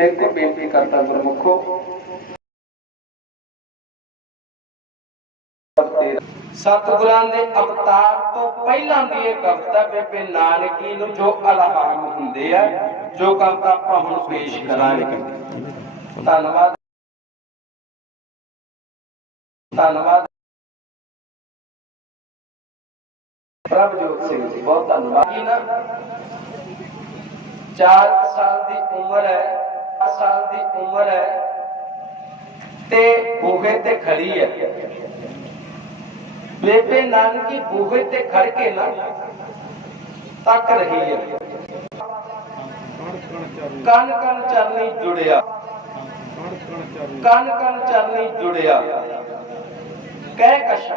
ਮੈਂ ਇੱਕੋ ਬੇਨਤੀ ਕਰਦਾ ਗੁਰਮੁਖੋ ਸਤਿਗੁਰਾਂ ਦੇ ਅਵਤਾਰ ਤੋਂ ਪਹਿਲਾਂ ਦੀ ਇਹ ਕਵਿਤਾ ਬੇਬੇ ਨਾਨਕੀ ਨੂੰ ਜੋ ਅਲਹਾਮ ਹੁੰਦੇ ਆ, ਜੋ ਕਵਿਤਾ ਆਪਾਂ ਹੁਣ ਪੇਸ਼ ਕਰਾਂਗੇ। ਧੰਨਵਾਦ। ਧੰਨਵਾਦ। ਪ੍ਰਭਜੋਤ ਸਿੰਘ ਜੀ, ਬਹੁਤ ਧੰਨਵਾਦ। ਚਾਰ ਸਾਲ ਦੀ ਉਮਰ ਹੈ। ਸਾਲ ਦੀ ਉਮਰ ਹੈ ਤੇ ਬੂਹੇ ਤੇ ਖੜੀ ਹੈ। ਬੇਬੇ ਨਾਨਕੀ ਬੂਹੇ ਤੇ ਖੜ ਕੇ ਨਾ ਤੱਕ ਰਹੀ ਹੈ। ਕਨ ਕਨ ਚਰਨੀ ਜੁੜਿਆ। ਕਨ ਕਨ ਚਰਨੀ ਜੁੜਿਆ। ਕਹਿ ਕਸ਼ਾ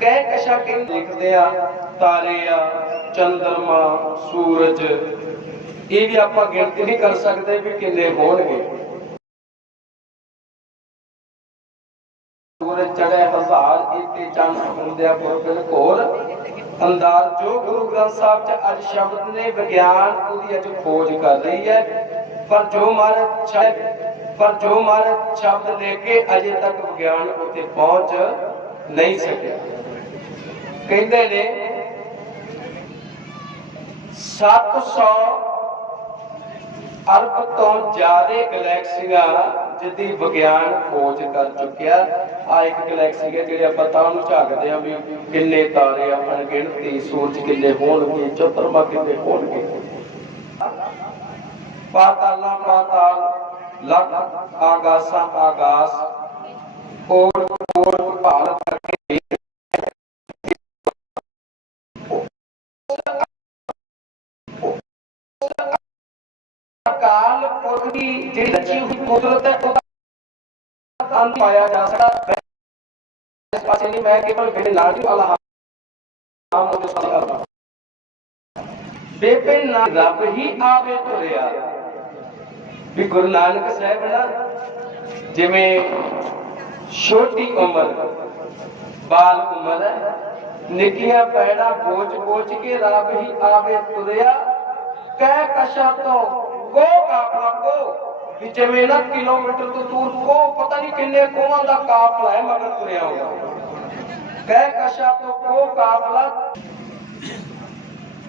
ਕਹਿ ਕਸ਼ਾ ਕਿ ਲਿਖਦੇ ਆ, ਤਾਰੇ ਆ, ਚੰਦਰਮਾ, ਸੂਰਜ। ਇਹ ਵੀ ਆਪਾਂ ਗਿਣਤੀ ਨਹੀਂ ਕਰ ਸਕਦੇ ਵੀ ਕਿੰਨੇ ਹੋਣਗੇ। ਸੂਰਜ ਚੜ੍ਹੇ ਹਜ਼ਾਰ ਇੱਕੇ ਚੰਨ ਹੁੰਦਿਆ ਗੁਰਬਿਲ ਘੋਰ ਅੰਦਾਜ਼ ਜੋ ਗੁਰੂ ਗ੍ਰੰਥ ਸਾਹਿਬ ਚ ਅੱਜ ਸ਼ਬਦ ਨੇ, ਵਿਗਿਆਨ ਉਹਦੀ ਅੱਜ ਖੋਜ ਕਰ ਰਹੀ ਹੈ। ਪਰ ਜੋ ਮਾਰੇ ਸ਼ਾਇਦ ਪਰ ਜੋ ਮਾਰੇ ਸ਼ਬਦ ਲੈ ਕੇ ਅਜੇ ਤੱਕ ਵਿਗਿਆਨ ਉੱਤੇ ਪਹੁੰਚ ਨਹੀਂ ਸਕਿਆ। ਕਹਿੰਦੇ ਨੇ 700 ਅਰਬ ਤੋਂ ਜ਼ਿਆਦਾ ਗੈਲੈਕਸੀਆਂ ਜਿਹਦੀ ਵਿਗਿਆਨ ਖੋਜ ਕਰ ਚੁੱਕਿਆ। ਆ ਇੱਕ ਗੈਲੈਕਸੀ ਹੈ ਜਿਹੜੇ ਆਪਾਂ ਤਾਂ ਨੂੰ ਝਾਕਦੇ ਆ ਵੀ ਕਿੰਨੇ ਤਾਰੇ ਆ ਗਿਣਤੀ, ਸੂਰਜ ਕਿੰਨੇ ਹੋਣਗੇ, ਚੰਦਰਮਾ ਕਿੰਨੇ ਹੋਣਗੇ। ਪਾਤਾਲਾ, ਪਾਤਾਲ, ਲੱਖ, ਆਗਾਸਾਂ, ਆਗਾਸ ਕੋਰ ਕੋਰ ਭਾਲ ਕੁਦਰਤ ਹੈ ਉਹਦਾ ਅੰਤ ਪਾਇਆ ਜਾ ਸਕਦਾ ਇਸ ਪਾਸੇ ਨਹੀਂ, ਮੈਂ ਕੇਵਲ ਬਿਨ ਨਾਡੀ ਵਾਲਾ ਹਾਂ। ਮੁਝੇ ਸਾਰਾ ਬੇਬੇ ਨਾ ਰੱਬ ਹੀ ਆਵੇ ਤੁਰਿਆ ਵੀ ਗੁਰੂ ਨਾਨਕ ਸਾਹਿਬ ਨਾ, ਜਿਵੇਂ ਛੋਟੀ ਉਮਰ, ਬਾਲ ਉਮਰ ਹੈ, ਨਿੱਕੀਆਂ ਪੈੜਾ ਬੋਝ ਬੋਝ ਕੇ ਰੱਬ ਹੀ ਆਵੇ ਤੁਰਿਆ। ਕਹਿ ਕਸ਼ਾ ਤੋਂ ਕੋ ਕਾਫਲਾ ਕੋ ਵੀ ਜਿਵੇਂ ਨਾ ਕਿਲੋਮੀਟਰ ਤੋਂ ਦੂਰ ਕੋ ਪਤਾ ਨਹੀਂ ਕਿੰਨੇ ਕੋਹਾਂ ਦਾ ਕਾਫਲਾ ਹੈ, ਮਗਰ ਤੁਰਿਆ ਹੋਇਆ। ਕਹਿ ਕਸ਼ਾ ਤੋਂ ਕੋ ਕਾਫਲਾ।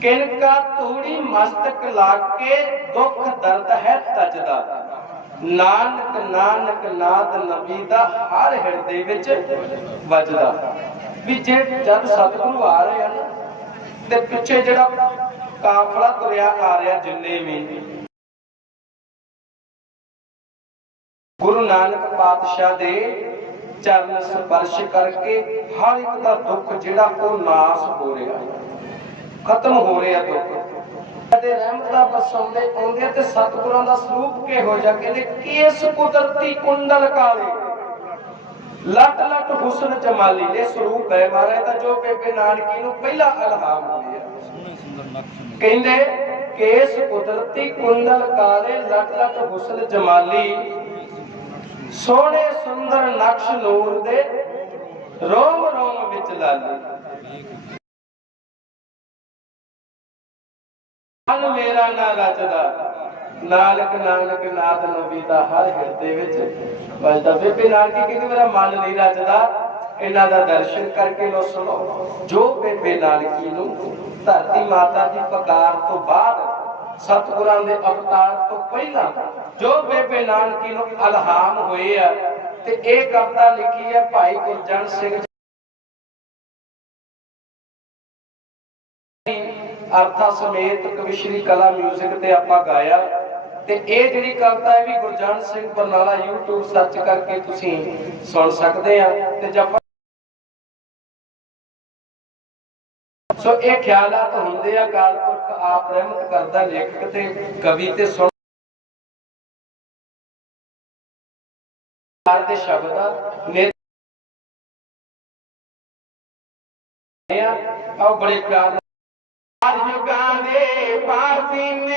ਕਿਨਕਾ ਤੂੜੀ ਮਸਤਕ ਲਾ ਕੇ ਦੁੱਖ ਦਰਦ ਹੈ ਤਜਦਾ ਨਾਨਕ ਨਾਨਕ, ਨਾਦ ਨਬੀ ਦਾ ਹਰ ਹਿਰਦੇ ਵਿੱਚ ਵੱਜਦਾ ਵੀ ਜੇ ਜਦ ਸਤਿਗੁਰੂ ਆ ਰਹੇ ਹਨ, ਤੇ ਪਿੱਛੇ ਜਿਹੜਾ ਕਾਫਲਾ ਤੁਰਿਆ ਆ ਰਿਹਾ ਜਿੰਨੇ ਵੀ ਗੁਰੂ ਨਾਨਕ ਪਾਤਸ਼ਾਹ ਦੇ ਚਰਨ ਸਪਰਸ਼ ਕਰਕੇ ਹਰ ਇੱਕ ਦਾ ਦੁੱਖ ਜਿਹੜਾ ਉਹ ਨਾਸ ਹੋ ਰਿਹਾ ਖਤਮ ਹੋ ਰਿਹਾ ਦੁੱਖ। ਤੇ ਰਹਿਮਤ ਦਾ ਬਸਾਉਂਦੇ ਆਉਂਦੇ ਤੇ ਸਤਿਗੁਰਾਂ ਦਾ ਸਰੂਪ ਕਿਹੋ ਜਿਹਾ ਕਹਿੰਦੇ ਕੇਸ ਕੁਦਰਤੀ ਕੁੰਡਲ ਕਾਲੇ। ਲੱਟ ਲੱਟ ਹੁਸਨ ਜਮਾਲੀ ਦੇ ਸਰੂਪ ਹੈ ਮਾਰੇ ਤਾਂ ਜੋ ਬੇਬੇ ਨਾਨਕੀ ਨੂੰ ਪਹਿਲਾ ਅਲਹਾਮ ਹੋਇਆ ਕਹਿੰਦੇ ਕੇਸ ਕੁਦਰਤੀ ਕੁੰਡਲ ਕਾਲੇ ਲੱਟ ਲੱਟ ਹੁਸਨ ਜਮਾਲੀ ਸੋਹਣੇ ਸੁੰਦਰ ਨਕਸ਼ ਨੂਰ ਦੇ ਰੋਮ ਰੋਮ ਵਿੱਚ ਲਾਲੀ ਮਨ ਮੇਰਾ ਨਾ ਰਚਦਾ। ਨਾਨਕ ਨਾਨਕ ਨਾਦ ਨਬੀ ਦਾ ਹਰ ਹਿਰਦੇ ਵਿੱਚ ਵੱਜਦਾ। ਬੇਬੇ ਨਾਨਕੀ ਕਹਿੰਦੇ, ਮੇਰਾ ਮਨ ਨਹੀਂ ਰਚਦਾ। ਇਹਨਾਂ ਦਾ ਦਰਸ਼ਨ ਕਰਕੇ ਲੋ ਸੁਣੋ। ਜੋ ਬੇਬੇ ਨਾਨਕੀ ਨੂੰ ਧਰਤੀ ਮਾਤਾ ਦੀ ਪਕਾਰ ਤੋਂ ਬਾਅਦ ਸਤਿਗੁਰਾਂ ਦੇ ਅਵਤਾਰ ਤੋਂ ਪਹਿਲਾਂ ਜੋ ਬੇਬੇ ਨਾਨਕੀ ਨੂੰ ਅਲਹਾਮ ਹੋਏ ਆ ਤੇ ਇਹ ਕਵਿਤਾ ਲਿਖੀ ਹੈ ਭਾਈ ਗੁਰਜਨ ਸਿੰਘ ਅਰਥਾ ਸਮੇਤ ਕਵਿਸ਼ਰੀ ਕਲਾ 뮤직 ਤੇ ਆਪਾਂ ਗਾਇਆ ਤੇ ਇਹ ਜਿਹੜੀ ਕਵਿਤਾ ਹੈ ਵੀ ਗੁਰਜਨ ਸਿੰਘ ਬਰਨਾਲਾ YouTube ਸਰਚ ਕਰਕੇ ਤੁਸੀਂ ਸੁਣ ਸਕਦੇ ਆ ਤੇ ਜਪ ਸੋ ਇਹ ਖਿਆਲਾਤ ਹੁੰਦੇ ਆ, ਅਕਾਲ ਪੁਰਖ ਆਪ ਰਹਿਮਤ ਕਰਦਾ ਲੇਖਕ ਤੇ ਕਵੀ ਤੇ ਸੁਣ ਦੇ ਸ਼ਬਦ ਨੇ ਆਓ ਬੜੇ ਪਿਆਰ ਨਾਲ ਯੁਗਾਂ ਦੇ ਪਾਸੀਨਿਓ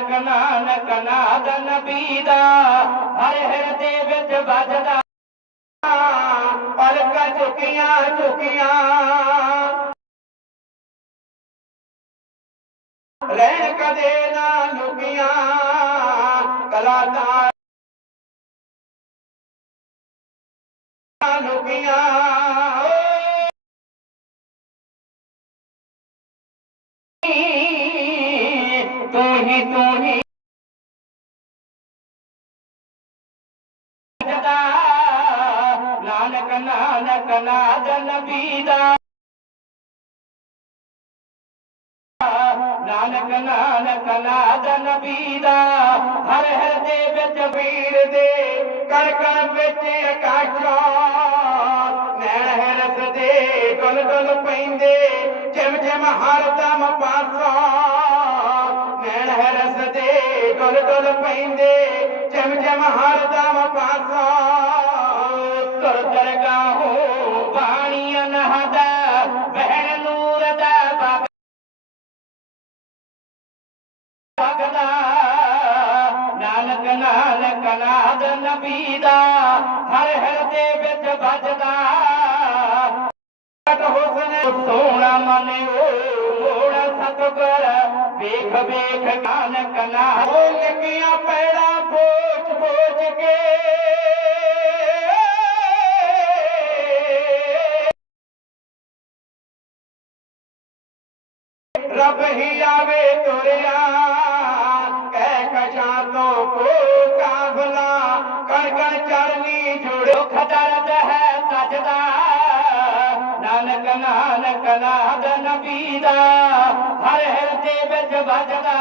ਨਾਨਕ ਨਾਨਕ ਨਾਦ ਨਬੀ ਦਾ ਹਰ ਦੇ ਵਿੱਚ ਵੱਜਦਾ। ਪਲਕਾਂ ਝੁਕੀਆਂ ਝੁਕੀਆਂ। ਰਹਿਣ ਕਦੇ ਨਾ ਲੁਕੀਆਂ ਕਲਾਕਾਰ ਲੁਕੀਆਂ। ਤੂੰ ਨਾਨਕ ਨਾਨਕ ਨਾਦ ਨਬੀ ਦਾ ਨਾਨਕ ਨਾਨਕ ਨਾਦ ਨਬੀ ਦਾ ਹਰ ਹਰ ਦੇ ਵਿੱਚ ਵੀਰ ਦੇ ਕਣ ਕਣ ਵਿੱਚ ਆਕਾਸ਼ਾਂ। ਨੈਣ ਹੈ ਰਸ ਦੇ ਗੁਲ ਪੈਂਦੇ ਜਿਮ ਜਿਮ ਹਰ ਦਮ ਪਾਸਾ। रसे तुल तुल पईंदे चम चम हार पासल त ਵੇਖ ਨਾਨਕ ਨਾ ਹੋ ਲੱਗੀਆਂ ਪੈੜਾ ਪੋਚ ਪੋਚ ਕੇ। ਰੱਬ ਹੀ ਆਵੇ ਤੁਰਿਆ, ਕਹਿ ਕਸ਼ਾਂ ਤੋਂ ਕੋ ਕਾਫਲਾ ਕਣ ਕਣ ਚਰਨੀ ਜੁੜੋ ਖਦਰਦ ਹੈ ਤਜਦਾ ਨਾਨਕ ਨਾਨਕ ਨਾਦ ਨਬੀ ਦਾ, ਹਰ ਹਰ ਦੇ ਵਿੱਚ ਵੱਜਦਾ।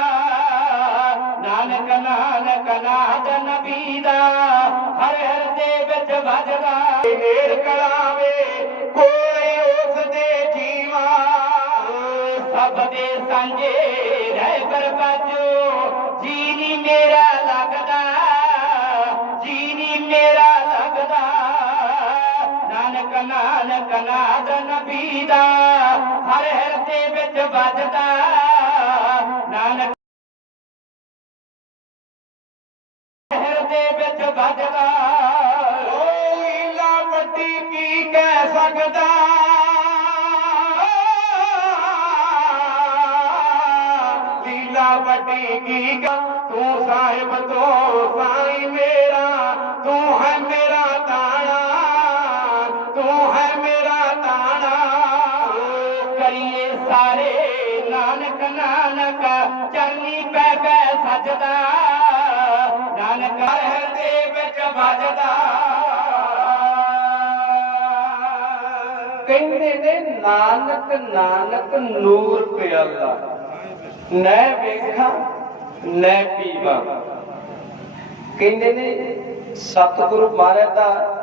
ਨਾਨਕ ਨਾਨਕ ਨਾਦ ਨਬੀ ਦਾ, ਹਰ ਹਰ ਦੇ ਵਿੱਚ ਵੱਜਦਾ। ਨੇੜ ਕਲਾਵੇ ਕੋਈ ਉਸ ਦੇ ਜੀਵਾ। ਸਭ ਦੇ ਸਾਂਝੇ ਰਹਿ ਬਰਬਾਦੋ ਜੀ ਨੀ ਮੇਰਾ ਲੱਗਦਾ ਜੀ ਨੀ ਮੇਰਾ ਲੱਗਦਾ। ਨਾਨਕ ਨਾਨਕ ਨਾਦ ਨਬੀ ਦਾ। ਦੇ ਵਿੱਚ ਵੱਜਦਾ ਨਾਨਕ ਹਰ ਦੇ ਵਿੱਚ ਵੱਜਦਾ ਓ ਲੀਲਾ ਵੱਡੀ ਕੀ ਕਹਿ ਸਕਦਾ ਲੀਲਾ ਵੱਡੀ ਕੀ ਗ- ਤੂੰ ਸਾਹਿਬ ਤੋਂ ਸਾਈ ਮੇਰਾ ਤੂੰ ਹੈ ਮੇਰਾ ਪੈ ਨਾਨਕ ਹਰ ਦੇ ਵਿੱਚ ਵੱਜਦਾ। ਕਹਿੰਦੇ ਨੇ, ਨਾਨਕ ਨਾਨਕ ਨੂਰ ਪਿਆਲਾ ਨੈ ਵੇਖਾਂ ਨੈ ਪੀਵਾ। ਕਹਿੰਦੇ ਨੇ, ਸਤਿਗੁਰੂ ਮਹਾਰਾਜ ਦਾ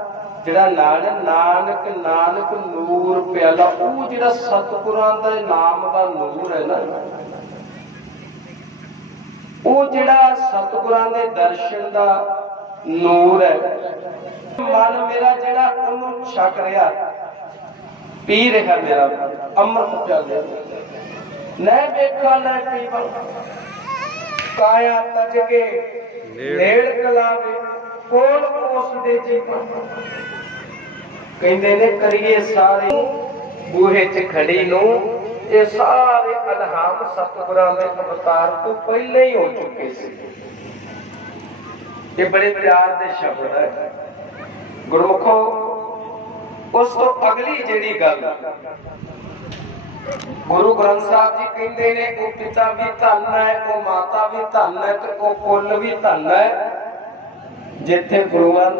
ਜਿਹੜਾ ਨਾਮ ਨਾਨਕ ਨਾਨਕ ਨੂਰ ਪਿਆਲਾ, ਉਹ ਜਿਹੜਾ ਸਤਿਗੁਰਾਂ ਦਾ ਨਾਮ ਦਾ ਨੂਰ ਹੈ ਨਾ ਉਹ ਜਿਹੜਾ ਸਤਿਗੁਰਾਂ ਦੇ ਦਰਸ਼ਨ ਦਾ ਨੂਰ ਹੈ। ਮਨ ਮੇਰਾ ਜਿਹੜਾ ਉਹਨੂੰ ਛਕ ਰਿਹਾ ਪੀ ਰਿਹਾ ਮੇਰਾ ਅੰਮ੍ਰਿਤ ਪਿਆਲੇ। ਨੈ ਵੇਖਾ ਨੈ ਪੀਵਾ। ਕਾਇਆ ਤਜ ਕੇ ਨੇੜ। ਕਲਾਵੇ ਕੋਲ ਉਸ ਦੇ ਜੀਵਨ ਕਹਿੰਦੇ ਨੇ ਕਰੀਏ ਸਾਰੇ ਬੂਹੇ 'ਚ ਖੜੀ ਨੂੰ ਇਹ ਸਾਰੇ ਅਲਹਾਮ ਸਤਿਗੁਰਾਂ ਦੇ ਅਵਤਾਰ ਤੋਂ ਪਹਿਲਾਂ ਹੀ ਹੋ ਚੁੱਕੇ ਸੀ। ਇਹ ਬੜੇ ਪਿਆਰ ਦੇ ਸ਼ਬਦ ਹੈ। ਗੁਰਮੁਖੋ, ਉਸ ਤੋਂ ਅਗਲੀ ਜਿਹੜੀ ਗੱਲ। ਗੁਰੂ ਗ੍ਰੰਥ ਸਾਹਿਬ ਜੀ ਕਹਿੰਦੇ ਨੇ, ਉਹ ਪਿਤਾ ਵੀ ਧੰਨ ਹੈ, ਉਹ ਮਾਤਾ ਵੀ ਧੰਨ ਹੈ ਤੇ ਉਹ ਕੁੱਲ ਵੀ ਧੰਨ ਹੈ। ਜਿੱਥੇ ਗੁਰੂਆਂ ਦਾ